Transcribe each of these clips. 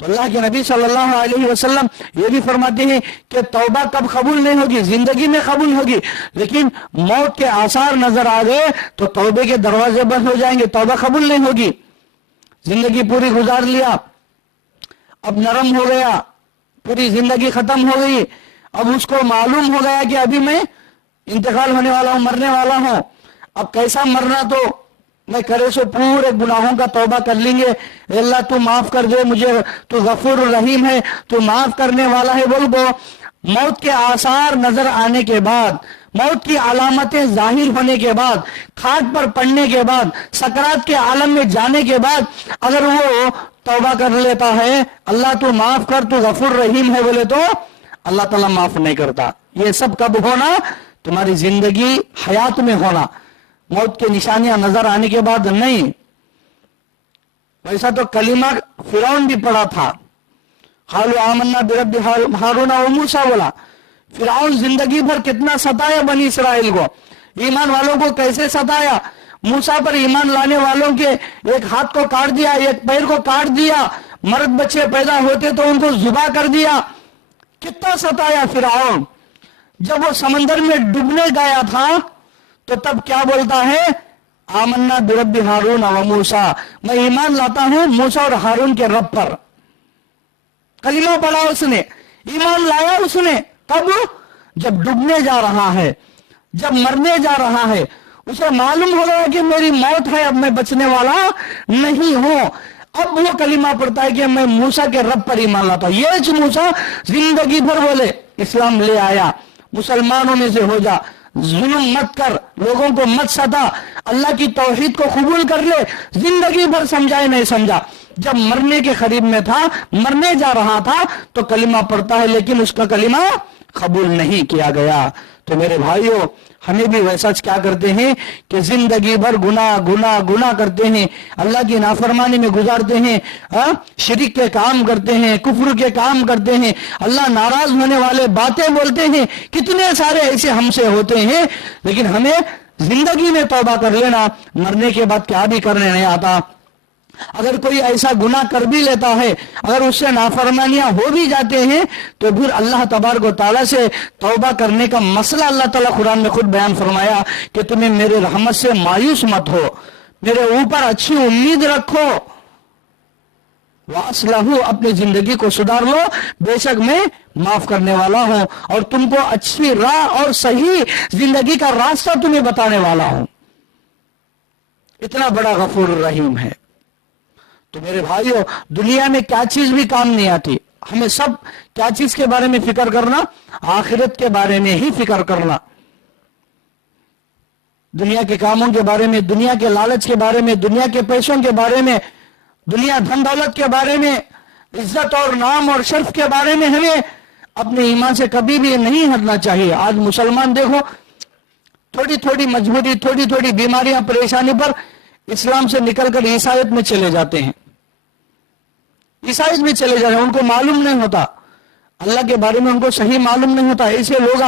تو اللہ کے نبی صلی اللہ علیہ وسلم یہ بھی فرماتے ہیں کہ توبہ کب قبول نہیں ہوگی؟ زندگی میں قبول ہوگی، لیکن موت کے آثار نظر آ گئے تو توبے کے دروازے بند ہو جائیں گے، توبہ قبول نہیں ہوگی۔ زندگی پوری گزار لیا، اب نرم ہو گیا، پوری زندگی ختم ہو گئی، اب اس کو معلوم ہو گیا کہ ابھی میں انتقال ہونے والا ہوں، مرنے والا ہوں، اب کیسا مرنا، تو میں کرے سو پورے گناہوں کا توبہ کر لیں گے، اے اللہ تو معاف کر دے مجھے، تو غفور الرحیم ہے، تو معاف کرنے والا ہے۔ بول کو موت کے آثار نظر آنے کے بعد، موت کی علامتیں ظاہر ہونے کے بعد، کھاٹ پر پڑنے کے بعد، سکرات کے عالم میں جانے کے بعد اگر وہ توبہ کر لیتا ہے، اللہ تو معاف کر، تو غفور رحیم ہے بولے، تو اللہ تعالیٰ معاف نہیں کرتا۔ یہ سب کب ہونا؟ تمہاری زندگی حیات میں ہونا، موت کے نشانیاں نظر آنے کے بعد نہیں۔ ویسا تو کلمہ فرعون بھی پڑا تھا، قالوا آمنا برب ہارون و موسیٰ بولا۔ فرعون زندگی بھر کتنا ستایا بنی اسرائیل کو، ایمان والوں کو کیسے ستایا، موسیٰ پر ایمان لانے والوں کے ایک ہاتھ کو کاٹ دیا، ایک پیر کو کاٹ دیا، مرد بچے پیدا ہوتے تو ان کو ذبح کر دیا، کتنا ستایا فرعون۔ جب وہ سمندر میں ڈوبنے گیا تھا تو تب کیا بولتا ہے؟ آمنا برب ہارون و موسیٰ، میں ایمان لاتا ہوں موسیٰ اور ہارون کے رب پر۔ کلمہ پڑھا اس نے، ایمان لایا اس نے، کب؟ جب ڈوبنے جا رہا ہے، جب مرنے جا رہا ہے، اسے معلوم ہو گیا کہ میری موت ہے، اب میں بچنے والا نہیں ہوں۔ اب وہ کلمہ پڑھتا ہے کہ میں موسیٰ کے رب پر ایمان لاتا ہوں۔ یہ موسیٰ زندگی بھر بولے اسلام لے آیا، مسلمانوں میں سے ہو جا، ظلم مت کر، لوگوں کو مت ستا، اللہ کی توحید کو قبول کر لے، زندگی بھر سمجھائے نہیں سمجھا۔ جب مرنے کے قریب میں تھا، مرنے جا رہا تھا تو کلمہ پڑھتا ہے، لیکن اس کا کلمہ قبول نہیں کیا گیا۔ تو میرے بھائیوں، ہمیں بھی ویسا کیا کرتے ہیں کہ زندگی بھر گناہ کرتے ہیں، اللہ کی نافرمانی میں گزارتے ہیں، شرک کے کام کرتے ہیں، کفر کے کام کرتے ہیں، اللہ ناراض ہونے والے باتیں بولتے ہیں، کتنے سارے ایسے ہم سے ہوتے ہیں۔ لیکن ہمیں زندگی میں توبہ کر لینا، مرنے کے بعد کیا بھی کرنے نہیں آتا۔ اگر کوئی ایسا گناہ کر بھی لیتا ہے، اگر اس سے نافرمانیاں ہو بھی جاتے ہیں، تو پھر اللہ تبارک و تعالیٰ سے توبہ کرنے کا مسئلہ اللہ تعالیٰ قرآن میں خود بیان فرمایا کہ تمہیں میرے رحمت سے مایوس مت ہو، میرے اوپر اچھی امید رکھو، وَأَصْلَحُ، اپنی زندگی کو سدھار لو، بے شک میں معاف کرنے والا ہوں اور تم کو اچھی راہ اور صحیح زندگی کا راستہ تمہیں بتانے والا ہوں۔ اتنا بڑا غفور الرحیم ہے۔ تو میرے بھائیوں، دنیا میں کیا چیز بھی کام نہیں آتی، ہمیں سب کیا چیز کے بارے میں فکر کرنا؟ آخرت کے بارے میں ہی فکر کرنا۔ دنیا کے کاموں کے بارے میں، دنیا کے لالچ کے بارے میں، دنیا کے پیسوں کے بارے میں، دنیا دھن دولت کے بارے میں، عزت اور نام اور شرف کے بارے میں ہمیں اپنے ایمان سے کبھی بھی نہیں ہٹنا چاہیے۔ آج مسلمان دیکھو، تھوڑی تھوڑی مجبوری، تھوڑی تھوڑی بیماریاں، پریشانی پر اسلام سے نکل کر عیسائیت میں چلے جاتے ہیں، عیسائیت میں چلے جاتے ہیں، ان کو معلوم نہیں ہوتا اللہ کے بارے میں، ان کو صحیح معلوم نہیں ہوتا۔ ایسے لوگ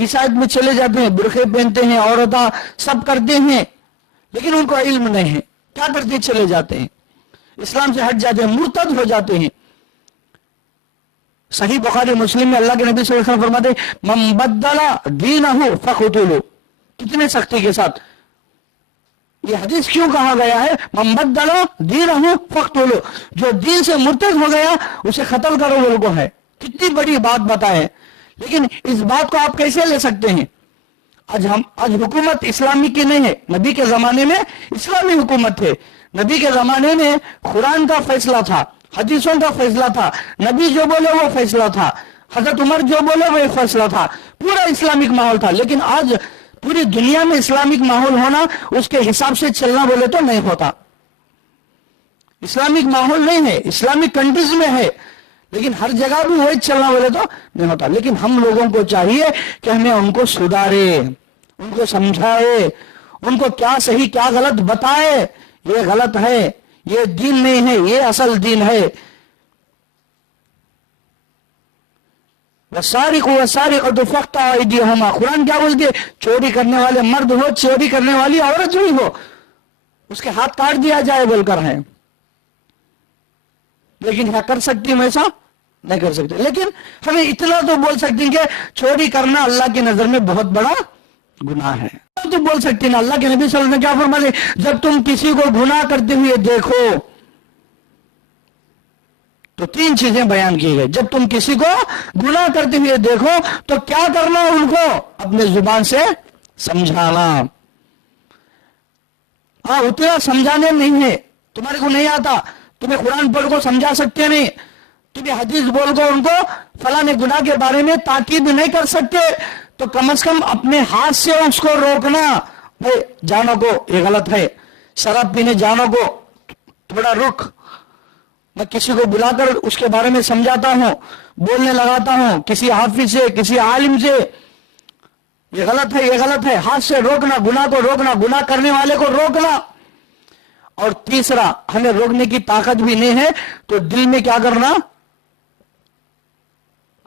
عیسائیت میں چلے جاتے ہیں، برقعے پہنتے ہیں، عورتیں سب کرتے ہیں، لیکن ان کو علم نہیں ہے، کیا کرتے چلے جاتے ہیں، اسلام سے ہٹ جاتے ہیں، مرتد ہو جاتے ہیں۔ صحیح بخاری مسلم میں اللہ کے نبی صلی اللہ علیہ وسلم فرماتے ہیں من بدل دینہ فقتلوہ، کتنے سختی کے ساتھ یہ حدیث کیوں کہا گیا ہے؟ من بدل دینہ فقتلوہ، جو دین سے مرتد ہو گیا اسے قتل کرو، لوگوں ہے، کتنی بڑی بات بتائے۔ لیکن اس بات کو آپ کیسے لے سکتے ہیں؟ آج حکومت اسلامی کی نہیں ہے، نبی کے زمانے میں اسلامی حکومت تھے، نبی کے زمانے میں قرآن کا فیصلہ تھا، حدیثوں کا فیصلہ تھا، نبی جو بولے وہ فیصلہ تھا، حضرت عمر جو بولے وہ فیصلہ تھا، پورا اسلامک ماحول تھا۔ لیکن آج پوری دنیا میں اسلامک ماحول ہونا، اس کے حساب سے چلنا بولے تو نہیں ہوتا۔ اسلامک ماحول نہیں ہے، اسلامک کنٹریز میں ہے، لیکن ہر جگہ بھی وہی چلنا بولے تو نہیں ہوتا۔ لیکن ہم لوگوں کو چاہیے کہ ہمیں ان کو سدھارے، ان کو سمجھائے، ان کو کیا صحیح کیا غلط بتائے، یہ غلط ہے، یہ دین نہیں ہے، یہ اصل دین ہے۔ وَالسَّارِقُ وَالسَّارِقَةُ فَاقْطَعُوا أَيْدِيَهُمَا، قرآن کیا بولتی ہے؟ چوری کرنے والے مرد ہو، چوری کرنے والی عورت ہوئی ہو، اس کے ہاتھ کاٹ دیا جائے بول کر ہے۔ لیکن کیا کر سکتی ہوں ایسا نہیں کر سکتے. لیکن ہمیں اتنا تو بول سکتے ہیں کہ چوری کرنا اللہ کی نظر میں بہت بڑا گناہ ہے. تو بول سکتے ہیں. اللہ کے نبی صلی اللہ علیہ وسلم نے کیا فرمایا؟ جب تم کسی کو گناہ کرتے ہوئے دیکھو تو 3 چیزیں بیان کی گئی. جب تم کسی کو گناہ کرتے ہوئے دیکھو تو کیا کرنا؟ ان کو اپنے زبان سے سمجھانا. ہاں اتنا سمجھانے نہیں ہے، تمہارے کو نہیں آتا، تمہیں قرآن پڑھ کو سمجھا سکتے نہیں، تمہیں حدیث بول کو ان کو فلاں گناہ کے بارے میں تاکید نہیں کر سکتے، تو کم از کم اپنے ہاتھ سے اس کو روکنا. بھائی جانو کو یہ غلط ہے، شراب پینے جانو کو تھوڑا رک. میں کسی کو بلا کر اس کے بارے میں سمجھاتا ہوں، بولنے لگاتا ہوں، کسی حافظ سے، کسی عالم سے، یہ غلط ہے، یہ غلط ہے. ہاتھ سے روکنا، گناہ کو روکنا، گناہ کرنے والے کو روکنا. اور تیسرا، ہمیں روکنے کی طاقت بھی نہیں ہے تو دل میں کیا کرنا؟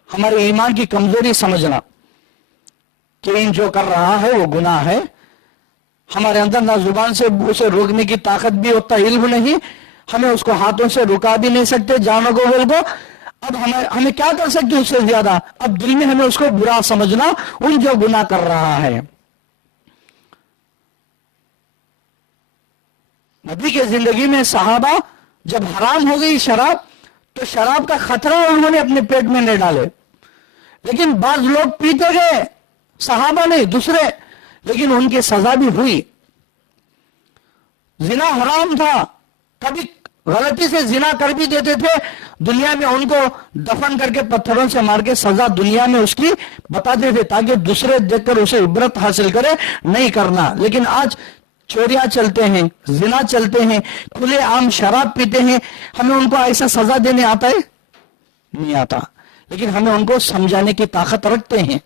ہمارے ایمان کی کمزوری سمجھنا کہ ان جو کر رہا ہے وہ گناہ ہے. ہمارے اندر نہ زبان سے اسے روکنے کی طاقت بھی اتنا علم نہیں، ہمیں اس کو ہاتھوں سے رکا بھی نہیں سکتے، جانو کو بول کو. اب ہمیں کیا کر سکتے اس سے زیادہ؟ اب دل میں ہمیں اس کو برا سمجھنا ان جو گناہ کر رہا ہے. نبی کے زندگی میں صحابہ جب حرام ہو گئی شراب تو شراب کا خطرہ انہوں نے اپنے پیٹ میں نہیں ڈالے، لیکن بعض لوگ پیتے گئے، صحابہ نہیں دوسرے، لیکن ان کی سزا بھی ہوئی. زنا حرام تھا، کبھی غلطی سے زنا کر بھی دیتے تھے، دنیا میں ان کو دفن کر کے پتھروں سے مار کے سزا دنیا میں اس کی بتاتے تھے تاکہ دوسرے دیکھ کر اسے عبرت حاصل کرے نہیں کرنا. لیکن آج چوریاں چلتے ہیں، زنا چلتے ہیں، کھلے عام شراب پیتے ہیں، ہمیں ان کو ایسا سزا دینے آتا ہے؟ نہیں آتا. لیکن ہمیں ان کو سمجھانے کی طاقت رکھتے ہیں.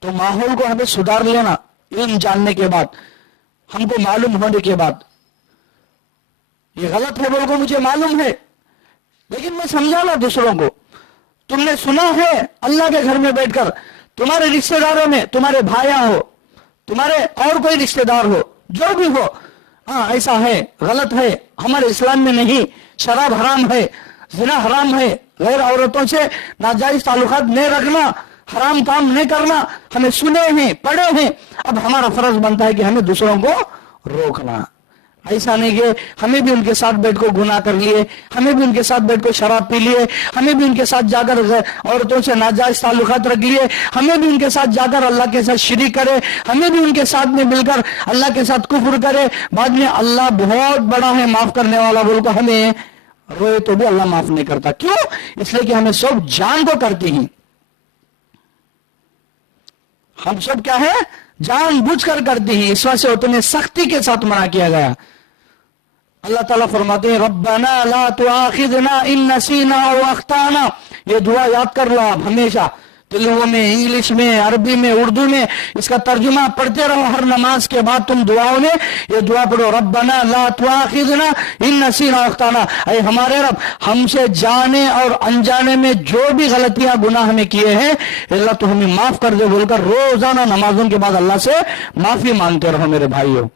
تو ماحول کو ہمیں سدھار لینا، علم جاننے کے بعد، ہم کو معلوم ہونے کے بعد. یہ غلط ہے بول کو مجھے معلوم ہے، لیکن میں سمجھانا دوسروں کو. تم نے سنا ہے اللہ کے گھر میں بیٹھ کر، تمہارے رشتہ داروں میں، تمہارے بھائیاں ہو، تمہارے اور کوئی رشتہ دار ہو، جو بھی ہو، ہاں ایسا ہے، غلط ہے، ہمارے اسلام میں نہیں، شراب حرام ہے، زنا حرام ہے، غیر عورتوں سے ناجائز تعلقات نہیں رکھنا، حرام کام نہیں کرنا، ہمیں سنے ہیں، پڑھے ہیں. اب ہمارا فرض بنتا ہے کہ ہمیں دوسروں کو روکنا. ایسا نہیں کہ ہمیں بھی ان کے ساتھ بیٹھ کو گناہ کر لیے، ہمیں بھی ان کے ساتھ بیٹھ کو شراب پی لیے، ہمیں بھی ان کے ساتھ جا کر عورتوں سے ناجائز تعلقات رکھ لیے، ہمیں بھی ان کے ساتھ جا کر اللہ کے ساتھ شریک کرے، ہمیں بھی ان کے ساتھ میں مل کر اللہ کے ساتھ کفر کرے. بعد میں اللہ بہت بڑا ہے، معاف کرنے والا بول کو ہمیں روئے تو بھی اللہ معاف نہیں کرتا. کیوں؟ اس لیے کہ ہمیں سب جان کو کرتے ہیں. ہم سب کیا ہے؟ جان بوجھ کر کرتے ہیں. اس وجہ سے اتنے سختی کے ساتھ منع کیا گیا. اللہ تعالیٰ فرماتے ہیں ربنا لا تؤاخذنا ان نسینا او اخطانا. یہ دعا یاد کر لو آپ ہمیشہ، تلگو میں، انگلش میں، عربی میں، اردو میں، اس کا ترجمہ پڑھتے رہو. ہر نماز کے بعد تم دعاؤں میں یہ دعا پڑھو، ربنا لا تؤاخذنا ان نسینا او اخطانا. اے ہمارے رب، ہم سے جانے اور انجانے میں جو بھی غلطیاں گناہ ہمیں کیے ہیں اللہ تو ہمیں معاف کر دے بول کر روزانہ نمازوں کے بعد اللہ سے معافی مانگتے رہو میرے بھائیو.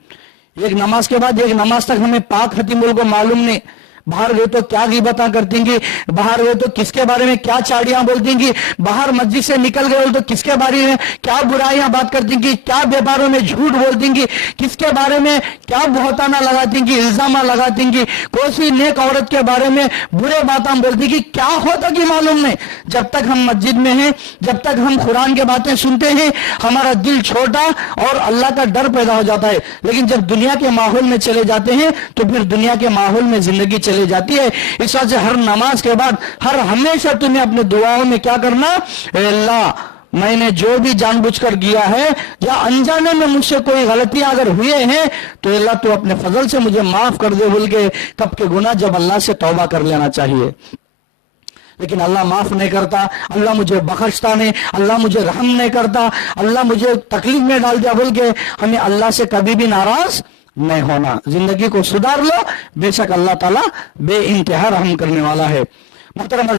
ایک نماز کے بعد ایک نماز تک ہمیں پاک ختم بول کو معلوم نہیں. باہر گئے تو کیا غیبتاں کرتی گی، باہر گئے تو کس کے بارے میں کیا چاڑیاں بولتی گی، باہر مسجد سے نکل گئے تو کس کے بارے میں کیا برائیاں بات کرتی گی، کیا بیپاروں میں جھوٹ بولتی گی، کس کے بارے میں کیا بہتانہ لگاتی گی، الزامہ لگاتی گی، کوئی سی نیک عورت کے بارے میں برے باتیں بولتی گی. کیا ہوتا کہ معلوم نہیں. جب تک ہم مسجد میں ہیں، جب تک ہم قرآن کے باتیں سنتے ہیں، ہمارا دل چھوٹا اور اللہ کا ڈر پیدا ہو جاتا ہے. لیکن جب دنیا کے ماحول میں چلے جاتے ہیں تو پھر دنیا کے ماحول میں زندگی چلے جاتی ہے. اس وجہ سے ہر نماز کے بعد ہمیشہ تمہیں اپنے دعاؤں میں کیا کرنا، اے اللہ میں نے جو بھی جان بوجھ کر کیا ہے یا انجانے میں مجھ سے کوئی غلطیاں اگر ہوئے ہیں تو اللہ تو اپنے فضل سے مجھے معاف کر دے بول کے کب کے گناہ جب اللہ سے توبہ کر لینا چاہیے. لیکن اللہ معاف نہیں کرتا، اللہ مجھے بخشتا نہیں، اللہ مجھے رحم نہیں کرتا، اللہ مجھے تکلیف میں ڈال دیا بول کے ہمیں اللہ سے کبھی بھی ناراض نہیں ہونا. زندگی کو سدھار لو، بے شک اللہ تعالیٰ بے انتہا رحم کرنے والا ہے. محترم